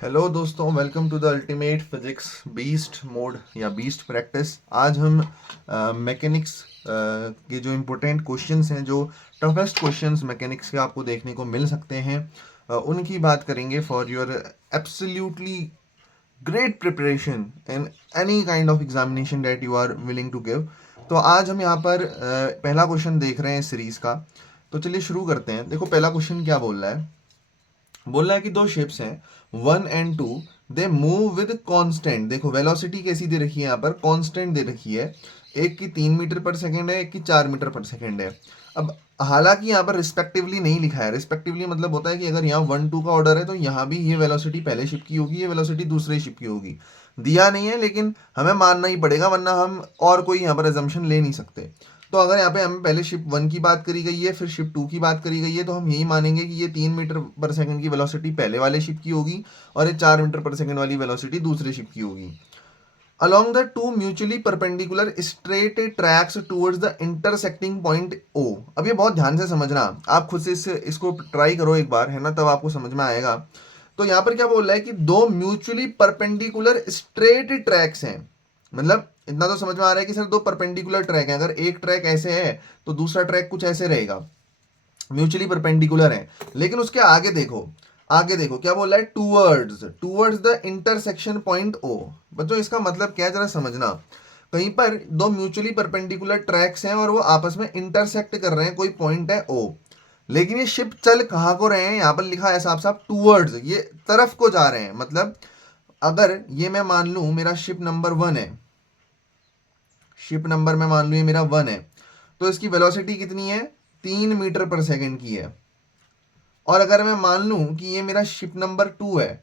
Hello दोस्तों, welcome to the ultimate physics beast mode या beast practice. आज हम मैकेनिक्स के जो इम्पोर्टेंट क्वेश्चंस हैं, जो टफेस्ट क्वेश्चंस मैकेनिक्स के आपको देखने को मिल सकते हैं, उनकी बात करेंगे for your absolutely great preparation in any kind of examination that you are willing to give. तो आज हम यहाँ पर पहला क्वेश्चन देख रहे हैं सीरीज का। तो चलिए शुरू करते हैं। देखो पहला क्वेश्चन क्या बोल रहा है कि दो शिप्स हैं, 1 and 2, they move with constant. देखो वेलोसिटी कैसी दे रखी है, यहाँ पर कांस्टेंट दे रखी है। एक की 3 मीटर पर सेकेंड है, एक की 4 मीटर पर सेकेंड है। अब हालांकि यहाँ पर रिस्पेक्टिवली नहीं लिखा है। रिस्पेक्टिवली मतलब होता है कि अगर यहाँ 1 2 का ऑर्डर है तो यहाँ भी ये वेलोसिटी पहले शिप की होगी, ये वेलोसिटी दूसरे शिप की होगी। दिया नहीं है लेकिन हमें मानना ही पड़ेगा, वरना हम और कोई यहाँ पर एजम्पशन ले नहीं सकते। तो अगर यहाँ पे हमें पहले शिप 1 की बात करी गई है, फिर शिप 2 की बात करी गई है, तो हम यही मानेंगे कि ये 3 मीटर पर सेकेंड की वेलोसिटी पहले वाले शिप की होगी और ये 4 मीटर पर सेकेंड वाली वेलोसिटी दूसरे शिप की होगी। Along the two mutually perpendicular straight tracks towards the intersecting point O। अब ये बहुत ध्यान से समझना, आप खुद से इसको ट्राई करो एक बार, है ना, तब आपको समझ में आएगा। तो यहाँ पर क्या बोल रहा है कि दो म्यूचुअली परपेंडिकुलर स्ट्रेट ट्रैक्स हैं। मतलब इतना तो समझ में आ रहा है कि सर दो परपेंडिकुलर ट्रैक हैं। अगर एक ट्रैक ऐसे है तो दूसरा ट्रैक कुछ ऐसे रहेगा, म्यूचुअली परपेंडिकुलर है। लेकिन उसके आगे देखो, आगे देखो क्या बोल रहा है, towards towards the intersection point O. बच्चों इसका मतलब क्या है जरा समझना। कहीं पर दो म्यूचुअली परपेंडिकुलर ट्रैक्स हैं और वो आपस में इंटरसेक्ट कर रहे हैं, कोई पॉइंट है ओ। लेकिन ये शिप चल कहाँ को रहे हैं, यहाँ पर लिखा है साफ साफ टूवर्ड्स, ये तरफ को जा रहे हैं। मतलब अगर ये मैं मान लूं मेरा शिप नंबर 1 है, शिप नंबर मैं मान लूं ये मेरा 1 है, तो इसकी वेलोसिटी कितनी है, 3 मीटर पर सेकेंड की है। और अगर मैं मान लूं कि ये मेरा शिप नंबर 2 है,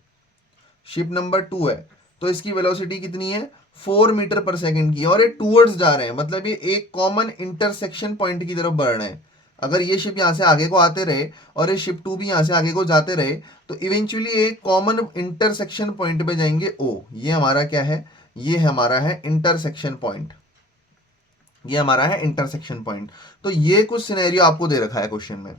शिप नंबर 2 है, तो इसकी वेलोसिटी कितनी है, 4 मीटर पर सेकेंड की है। और ये टूवर्ड्स जा रहे हैं, मतलब ये एक कॉमन इंटरसेक्शन पॉइंट की तरफ बढ़ रहे हैं। अगर ये शिप यहाँ से आगे को आते रहे और ये शिप 2 भी यहाँ से आगे को जाते रहे, तो इवेंचुअली एक कॉमन इंटरसेक्शन पॉइंट पे जाएंगे ओ। ये हमारा क्या है, ये हमारा है इंटरसेक्शन पॉइंट, ये हमारा है इंटरसेक्शन पॉइंट। तो ये कुछ सिनेरियो आपको दे रखा है क्वेश्चन में।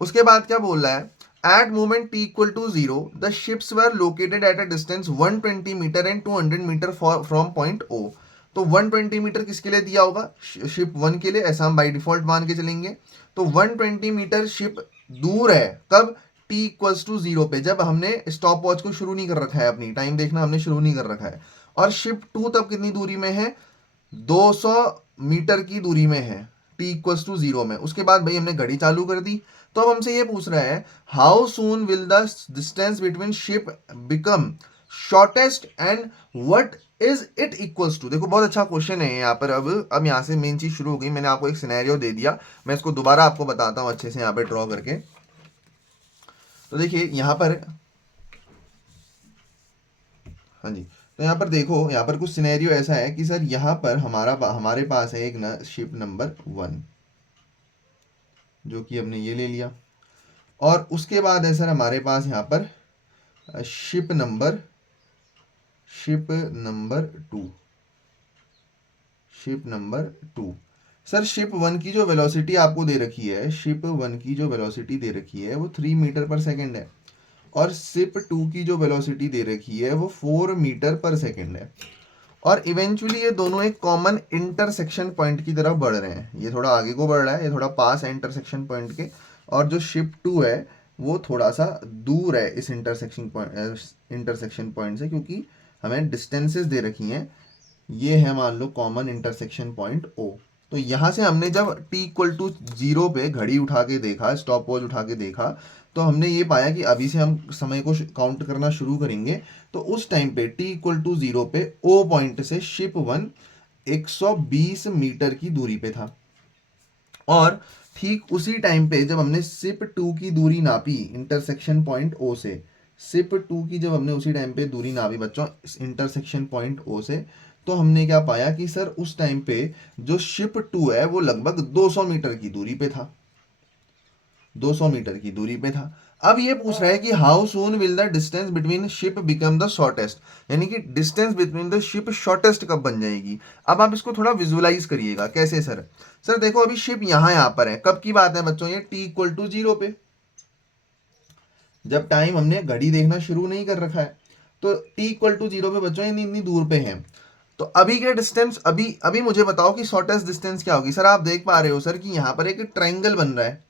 उसके बाद क्या बोल रहा है, at moment t equal to zero the ships were located at a distance 120 metre and 200 metre from point O. तो 120 मीटर किसके लिए दिया होगा, शिप 1 के लिए, ऐसा हम बाई डिफॉल्ट मान के चलेंगे। तो 120 मीटर शिप दूर है, कब, टी इक्वल्स टू जीरो पे, जब हमने स्टॉप वॉच को शुरू नहीं कर रखा है, अपनी टाइम देखना हमने शुरू नहीं कर रखा है। और शिप 2 तब कितनी दूरी में है, 200 मीटर की दूरी में है, टी इक्वल्स टू जीरो में। उसके बाद भाई हमने घड़ी चालू कर दी। तो अब हमसे ये पूछ रहा है, how soon will the distance between ship become shortest and what is it equals to. देखो बहुत अच्छा क्वेश्चन है यहाँ पर। अब यहाँ से मेन चीज शुरू हो गई। मैंने आपको एक सिनेरियो दे दिया, मैं इसको दोबारा आपको बताता हूँ अच्छे से यहाँ पे ड्रॉ करके। तो देखिए यहाँ पर, हाँ जी, तो यहाँ पर देखो, यहाँ पर कुछ सिनेरियो ऐसा है कि सर यहाँ पर हमारे पास है एक ना शिप नंबर 1, जो कि हमने ये ले लिया। और उसके बाद है सर हमारे पास यहाँ पर ship number 2, ship number 2। Sir ship 1 की जो वेलोसिटी आपको दे रखी है, शिप 1 की जो वेलोसिटी दे रखी है वो 3 मीटर पर सेकेंड है। और शिप 2 की जो वेलोसिटी दे रखी है वो 4 मीटर पर सेकेंड है। और इवेंचुअली ये दोनों एक कॉमन इंटरसेक्शन पॉइंट की तरफ बढ़ रहे हैं। ये थोड़ा आगे को बढ़ रहा है, ये थोड़ा पास है इंटरसेक्शन पॉइंट के। और जो शिप 2 है वो थोड़ा सा दूर है इस इंटरसेक्शन पॉइंट से, क्योंकि हमें डिस्टेंसेस दे रखी हैं। ये है मान लो कॉमन इंटरसेक्शन पॉइंट ओ। तो यहाँ से हमने जब t इक्वल टू जीरो पे घड़ी उठा के देखा, स्टॉप वॉच उठा के देखा, तो हमने ये पाया कि अभी से हम समय को काउंट करना शुरू करेंगे। तो उस टाइम पे t इक्वल टू जीरो पे ओ पॉइंट से शिप 1 120 मीटर की दूरी पे था। और ठीक उसी टाइम पे जब हमने शिप 2 की दूरी नापी इंटरसेक्शन पॉइंट ओ से, शिप 2 की जब हमने उसी टाइम पे दूरी नापी बच्चों इंटरसेक्शन पॉइंट ओ से, तो हमने क्या पाया कि सर उस टाइम पे जो शिप 2 है वो लगभग 200 मीटर की दूरी पे था, 200 मीटर की दूरी पे था। अब ये पूछ रहा है कि how soon will the distance between ship become the shortest, यानी कि distance between the ship shortest कब बन जाएगी। अब आप इसको थोड़ा विजुलाइज करिएगा, कैसे सर। सर देखो अभी शिप यहाँ पर है, कब की बात है बच्चों, ये टी इक्वल टू जीरो पे, जब टाइम हमने घड़ी देखना शुरू नहीं कर रखा है। तो t इक्वल टू 0 पे बच्चों इतनी दूर पे है। तो अभी के डिस्टेंस, अभी अभी मुझे बताओ कि शॉर्टेस्ट डिस्टेंस क्या होगी। सर आप देख पा रहे हो सर कि यहाँ पर एक ट्राइंगल बन रहा है,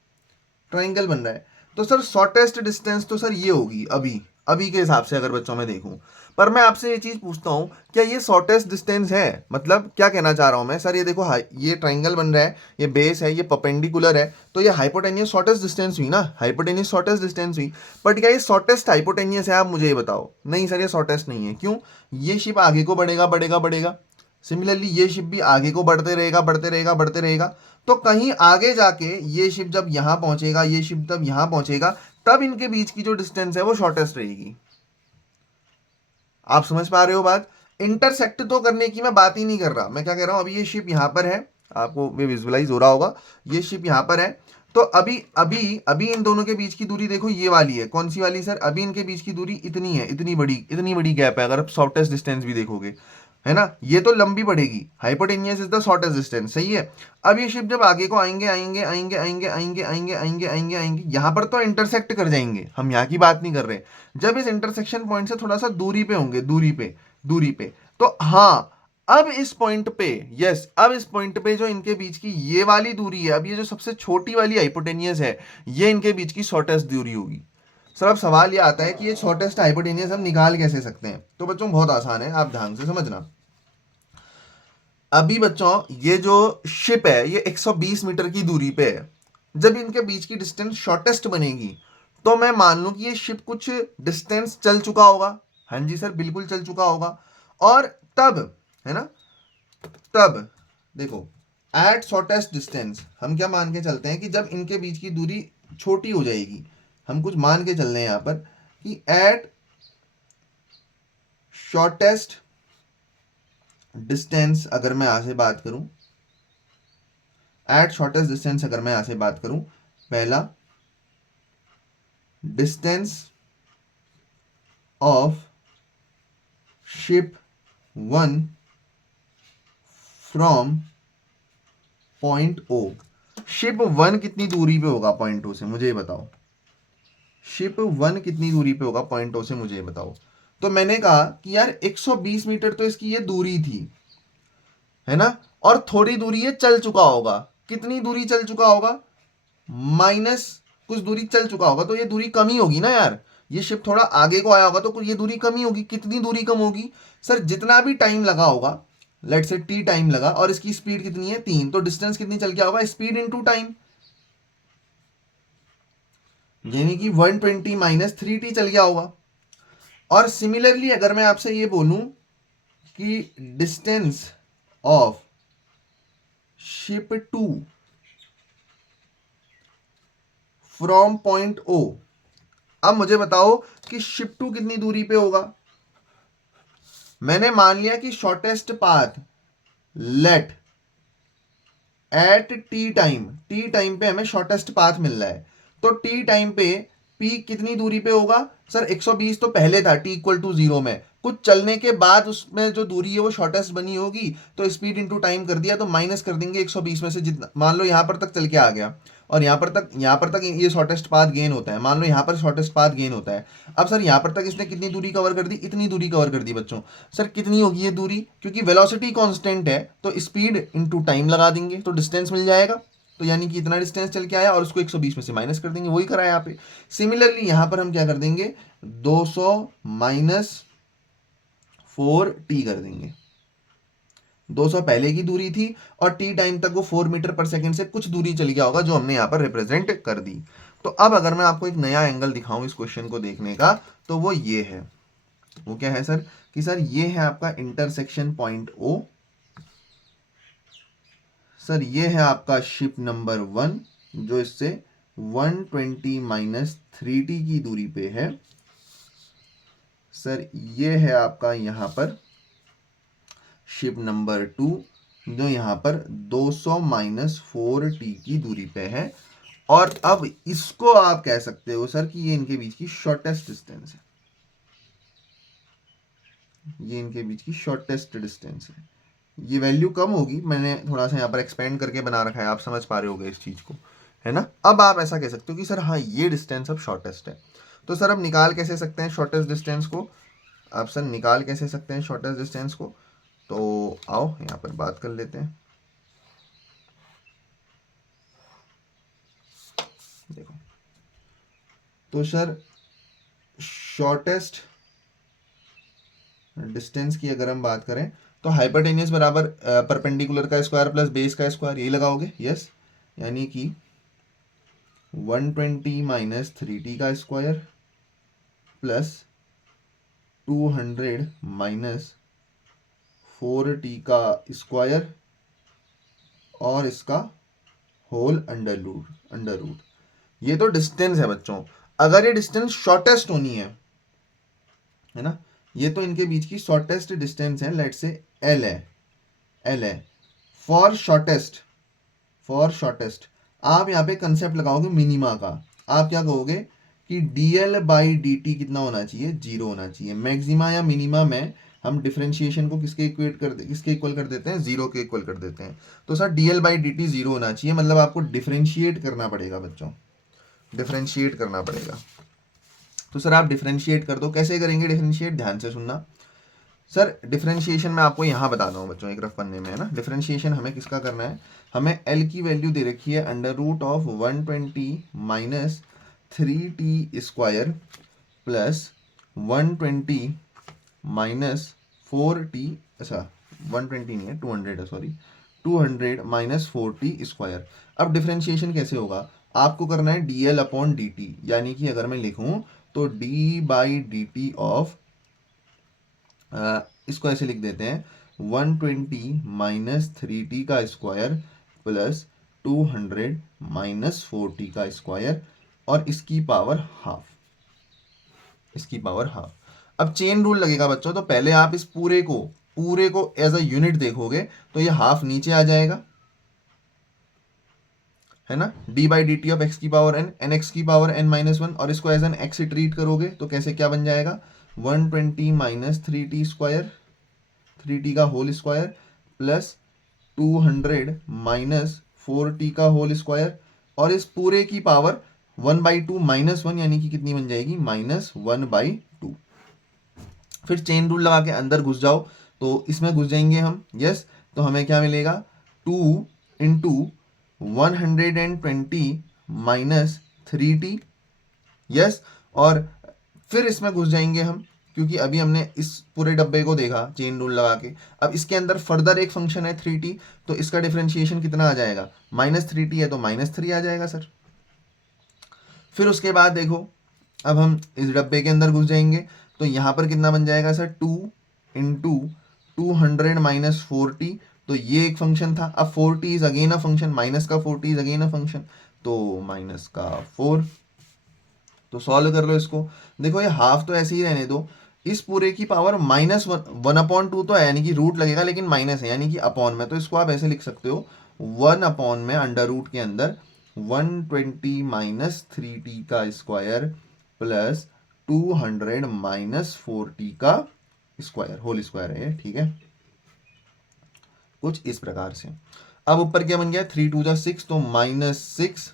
ट्राइंगल बन रहा है। तो सर शॉर्टेस्ट डिस्टेंस तो सर ये होगी अभी, अभी के हिसाब से अगर बच्चों में देखूं। पर मैं आपसे ये चीज पूछता हूँ, क्या ये शॉर्टेस्ट डिस्टेंस है? मतलब क्या कहना चाह रहा हूं मैं, सर ये देखो ये ट्राइंगल बन रहा है, ये बेस है, ये परपेंडिकुलर है, तो ये हाइपोटेनियस शॉर्टेस्ट डिस्टेंस हुई ना, हाइपोटेनियस शॉर्टेस्ट डिस्टेंस हुई। बट क्या ये शॉर्टेस्ट हाइपोटेनियस है? आप मुझे ये बताओ। नहीं सर ये शॉर्टेस्ट नहीं है। क्यों? ये शिप आगे को बढ़ेगा बढ़ेगा बढ़ेगा, सिमिलरली ये शिप भी आगे को बढ़ते रहेगा बढ़ते रहेगा बढ़ते रहेगा। तो कहीं आगे जाके ये शिप जब यहां पहुंचेगा, ये शिप जब यहां पहुंचेगा, तब इनके बीच की जो डिस्टेंस है वो शॉर्टेस्ट रहेगी। आप समझ पा रहे हो बात? इंटरसेक्ट तो करने की मैं बात ही नहीं कर रहा। मैं क्या कह रहा हूं, अभी ये शिप यहां पर है, आपको भी विजुअलाइज हो रहा होगा, ये शिप यहां पर है। तो अभी अभी अभी इन दोनों के बीच की दूरी देखो, ये वाली है। कौन सी वाली सर? अभी इनके बीच की दूरी इतनी है, इतनी बड़ी गैप है अगर आप शॉर्टेस्ट डिस्टेंस भी देखोगे, है ना। ये तो लंबी पड़ेगी, hypotenuse is the shortest distance, सही है। अब ये शिप जब आगे को आएंगे आएंगे आएंगे आएंगे आएंगे आएंगे आएंगे आएंगे आएंगे, यहां पर तो इंटरसेक्ट कर जाएंगे, हम यहाँ की बात नहीं कर रहे। जब इस इंटरसेक्शन पॉइंट से थोड़ा सा दूरी पे होंगे, दूरी पे, तो हाँ, अब इस पॉइंट पे, यस, अब इस पॉइंट पे जो इनके बीच की ये वाली दूरी है, अब ये जो सबसे छोटी वाली हाइपोटेनियस है, ये इनके बीच की शॉर्टेस्ट दूरी होगी। सर अब सवाल ये आता है कि ये शॉर्टेस्ट हाइपोटेनियस हम निकाल कैसे सकते हैं? तो बच्चों बहुत आसान है, आप ध्यान से समझना। अभी बच्चों ये जो शिप है ये 120 मीटर की दूरी पे है। जब इनके बीच की डिस्टेंस शॉर्टेस्ट बनेगी, तो मैं मान लूं कि ये शिप कुछ डिस्टेंस चल चुका होगा। हाँ जी सर बिल्कुल चल चुका होगा। और तब, है ना, तब देखो, एट शॉर्टेस्ट डिस्टेंस हम क्या मान के चलते हैं कि जब इनके बीच की दूरी छोटी हो जाएगी, हम कुछ मान के चल रहे हैं यहां पर कि एट शॉर्टेस्ट डिस्टेंस अगर मैं यहां से बात करूं, एट शॉर्टेस्ट डिस्टेंस अगर मैं यहां से बात करूं, पहला distance of ship 1 from point O. Ship 1 कितनी दूरी पे होगा पॉइंट ओ से, मुझे ये बताओ। शिप 1 कितनी दूरी पे होगा पॉइंट ओ से, मुझे ये बताओ। तो मैंने कहा कि यार 120 मीटर तो इसकी ये दूरी थी, है ना, और थोड़ी दूरी ये चल चुका होगा। कितनी दूरी चल चुका होगा? माइनस कुछ दूरी चल चुका होगा, तो ये दूरी कम ही होगी ना यार। ये शिप थोड़ा आगे को आया होगा तो ये दूरी कम ही होगी। कितनी दूरी कम होगी? सर जितना भी टाइम लगा होगा, लेट से टी टाइम लगा, और इसकी स्पीड कितनी है 3, तो डिस्टेंस कितनी चल गया होगा? स्पीड इनटू टाइम, यानी कि 120 माइनस 3t चल गया होगा। और सिमिलरली अगर मैं आपसे ये बोलूं कि distance of ship 2 from point O, अब मुझे बताओ कि शिप 2 कितनी दूरी पे होगा। मैंने मान लिया कि shortest path let at t time पे हमें शॉर्टेस्ट पाथ मिल रहा है। तो टी टाइम पे पी कितनी दूरी पे होगा? सर 120 तो पहले था टी इक्वल टू 0 में, कुछ चलने के बाद उसमें जो दूरी है वो शॉर्टेस्ट बनी होगी, तो स्पीड इंटू टाइम कर दिया, तो माइनस कर देंगे 120 में से जितना, मान लो यहां पर तक चल के आ गया, और यहां पर तक ये शॉर्टेस्ट पाथ गेन होता है। मान लो यहां पर शॉर्टेस्ट पाथ गेन होता है। अब सर यहां पर तक इसने कितनी दूरी कवर कर दी? इतनी दूरी कवर कर दी बच्चों। सर कितनी होगी ये दूरी? क्योंकि वेलोसिटी कांस्टेंट है, तो स्पीड इंटू टाइम लगा देंगे तो डिस्टेंस मिल जाएगा। तो यानी कि इतना डिस्टेंस चल के आया और उसको 120 में से माइनस कर देंगे, वही करा है यहाँ पे। सिमिलरली यहां पर हम क्या कर देंगे, 200 माइनस 4t कर देंगे। 200 पहले की दूरी थी और t टाइम तक वो 4 मीटर पर सेकंड से कुछ दूरी चल गया होगा, जो हमने यहाँ पर रिप्रेजेंट कर दी। तो अब अगर मैं आपको एक नया एंगल दिखाऊं इस क्वेश्चन को देखने का, तो वो ये है। वो क्या है सर? कि सर ये है आपका इंटरसेक्शन पॉइंट ओ। सर ये है आपका शिप नंबर 1 जो इससे 120 माइनस 3t की दूरी पे है। सर ये है आपका यहां पर शिप नंबर 2 जो यहां पर 200 माइनस 4t की दूरी पे है। और अब इसको आप कह सकते हो सर कि ये इनके बीच की शॉर्टेस्ट डिस्टेंस है। ये इनके बीच की शॉर्टेस्ट डिस्टेंस है। ये वैल्यू कम होगी, मैंने थोड़ा सा यहाँ पर एक्सपेंड करके बना रखा है, आप समझ पा रहे होगे इस चीज को, है ना। अब आप ऐसा कह सकते हो कि सर हाँ ये डिस्टेंस अब शॉर्टेस्ट है। तो सर अब निकाल कैसे सकते हैं शॉर्टेस्ट डिस्टेंस को? आप सर निकाल कैसे सकते हैं शॉर्टेस्ट डिस्टेंस को, तो आओ यहाँ पर बात कर लेते हैं। देखो तो सर शॉर्टेस्ट डिस्टेंस की अगर हम बात करें तो हाइपोटेन्यूज बराबर परपेंडिकुलर का स्क्वायर प्लस बेस का स्क्वायर, यही लगाओगे। यस, यानी कि 120 माइनस 3t का स्क्वायर प्लस 200 माइनस 4t का स्क्वायर और इसका होल अंडर रूट। ये तो डिस्टेंस है बच्चों। अगर ये डिस्टेंस शॉर्टेस्ट होनी है ना, ये तो इनके बीच की शॉर्टेस्ट डिस्टेंस है, लेट से एल है। फॉर शॉर्टेस्ट आप यहाँ पे कंसेप्ट लगाओगे मिनिमा का। आप क्या कहोगे कि dl बाई dt कितना होना चाहिए, 0 होना चाहिए। मैक्सिमा या मिनिमा में हम डिफरेंशिएशन को किसके इक्वल कर देते हैं, 0 के इक्वल कर देते हैं। तो सर dl बाई dt 0 होना चाहिए, मतलब आपको डिफरेंशिएट करना पड़ेगा बच्चों, डिफरेंशिएट करना पड़ेगा। तो सर आप डिफरेंशिएट कर दो, कैसे करेंगे डिफरेंशिएट, ध्यान से सुनना। सर डिफरेंशिएशन मैं आपको यहाँ बता दूँ बच्चों, एक रफ पन्ने में है ना। डिफरेंशिएशन हमें किसका करना है, हमें एल की वैल्यू दे रखी है under root of 120 minus 3t square plus 120 minus 4t, अच्छा 120 नहीं है 200 है, सॉरी 200 माइनस 4t स्क्वायर। अब डिफरेंशिएशन कैसे होगा, आपको करना है dl अपॉन dt, यानी कि अगर मैं लिखूं तो d by D T of, इसको ऐसे लिख देते हैं 120 माइनस 3t का स्क्वायर प्लस 200 माइनस 4t का स्क्वायर और इसकी पावर हाफ। अब चेन रूल लगेगा बच्चों, तो पहले आप इस पूरे को एज अ यूनिट देखोगे तो ये हाफ नीचे आ जाएगा, है ना। d by D T of x की पावर एन एक्स की पावर एन माइनस वन, और इसको एज एन एक्स ट्रीट करोगे तो कैसे क्या बन जाएगा, 120 माइनस 3t स्क्वायर, 3t का whole square plus 200 minus 4t का होल स्क्वायर और इस पूरे की पावर 1/2 माइनस वन, यानी कि कितनी बन जाएगी, -1/2। फिर चेन रूल लगा के अंदर घुस जाओ, तो इसमें घुस जाएंगे हम। यस, तो हमें क्या मिलेगा, 2 इंटू 120 माइनस 3t। यस, और फिर इसमें घुस जाएंगे हम, क्योंकि अभी हमने इस पूरे डब्बे को देखा चेन रूल लगा के। अब इसके अंदर फर्दर एक फंक्शन है 3t, तो इसका डिफरेंशिएशन कितना आ जाएगा, -3t है तो -3 आ जाएगा सर। फिर उसके बाद देखो, अब हम इस डब्बे के अंदर घुस जाएंगे, तो यहाँ पर कितना बन जाएगा सर, 2 इंटू 200 माइनस 4t, तो ये एक फंक्शन था। अब 4t is again a function, minus का 4t is again a function, तो माइनस का 4। तो सॉल्व कर लो इसको, देखो ये हाफ तो ऐसे ही रहने दो, इस पूरे की पावर -1/2 तो है, यानी कि रूट लगेगा लेकिन माइनस है, यानी कि अपॉन में, तो इसको आप ऐसे लिख सकते हो 1 अपॉन में अंडर रूट के अंदर 120 माइनस 3t का स्क्वायर प्लस 200 माइनस 4t का स्क्वायर, होल स्क्वायर है ये, ठीक है, कुछ इस प्रकार से। अब ऊपर क्या बन गया, 3 2 6, तो -6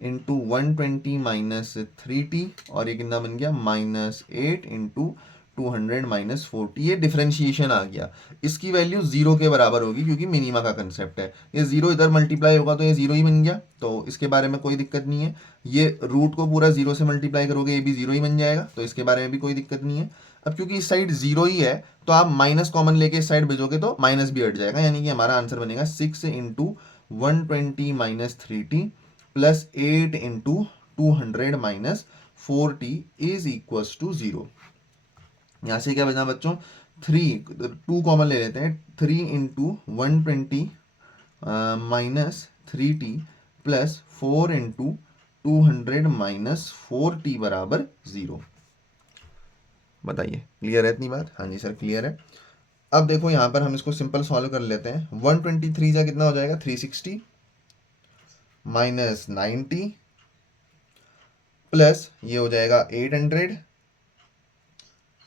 इंटू 120 माइनस 3t, और ये कितना बन गया, -8 इंटू 200 माइनस 4t। ये डिफरेंशिएशन आ गया, इसकी वैल्यू 0 के बराबर होगी क्योंकि मिनिमा का कंसेप्ट है। ये 0 इधर मल्टीप्लाई होगा तो ये 0 ही बन गया, तो इसके बारे में कोई दिक्कत नहीं है। ये रूट को पूरा 0 से मल्टीप्लाई करोगे, ये भी 0 ही बन जाएगा, तो इसके बारे में भी कोई दिक्कत नहीं है। अब क्योंकि इस साइड 0 ही है, तो आप माइनस कॉमन लेके इस साइड भेजोगे तो माइनस भी हट जाएगा, यानी कि हमारा आंसर बनेगा 6 into 120 minus 3t plus 8 into 200 minus 4t is equal to 0। यहाँ से क्या बचा बच्चों, 2 कॉमन ले लेते हैं, 3 into 120 minus 3t plus 4 into 200 minus 4t बराबर 0। बताइए क्लियर है इतनी बात, हाँ जी सर क्लियर है। अब देखो यहाँ पर हम इसको सिंपल सॉल्व कर लेते हैं, 123 का कितना हो जाएगा, 360 माइनस 90 प्लस ये हो जाएगा 800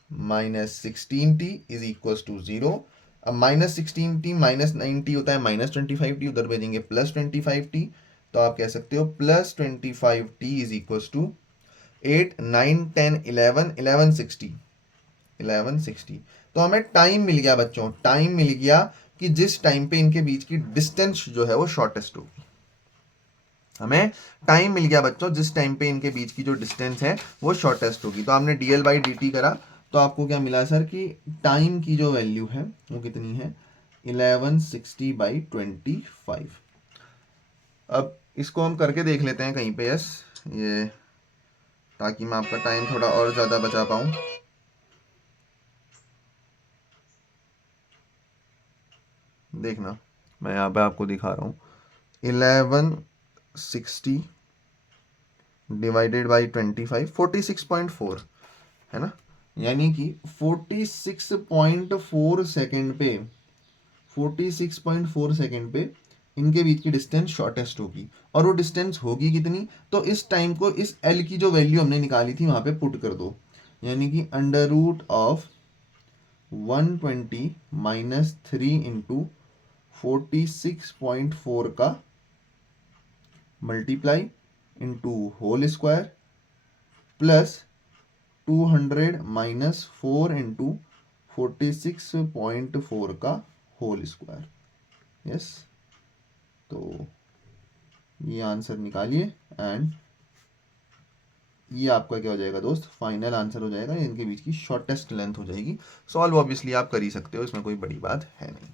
minus 16t is equal to 0। अब -16t माइनस 90 होता है -25t, उधर भेजेंगे +25t, तो आप कह सकते हो +25t इज इक्वल टू 8 9 10 11 11 60 1160। तो हमें टाइम मिल गया बच्चों, टाइम मिल गया कि जिस टाइम पे इनके बीच की डिस्टेंस जो है वो शॉर्टेस्ट होगी। हमें टाइम मिल गया बच्चों जिस टाइम पे इनके बीच की जो डिस्टेंस है वो शॉर्टेस्ट होगी। तो हमने dl बाई dt करा, तो आपको क्या मिला सर कि टाइम की जो वैल्यू है वो कितनी है, 1160/25। अब इसको हम करके देख लेते हैं कहीं पे, यस, ये ताकि मैं आपका टाइम थोड़ा और ज़्यादा बचा पाऊँ। देखना मैं यहाँ पे आपको दिखा रहा हूँ, 1160 डिवाइडेड बाई 25, 46.4 है ना, यानी कि 46.4 सेकेंड पे, 46.4 सेकेंड पे इनके बीच की डिस्टेंस शॉर्टेस्ट होगी। और वो डिस्टेंस होगी कितनी, तो इस टाइम को इस एल की जो वैल्यू हमने निकाली थी वहां पे पुट कर दो, यानी कि under root of 120 minus 3 into 46.4 का multiply into whole square plus 200 minus 4 into 46.4 का होल स्क्वायर। यस, तो ये आंसर निकालिए एंड ये आपका क्या हो जाएगा दोस्त, फाइनल आंसर हो जाएगा, इनके बीच की शॉर्टेस्ट लेंथ हो जाएगी। सॉल्व ऑब्वियसली आप कर ही सकते हो, इसमें कोई बड़ी बात है नहीं।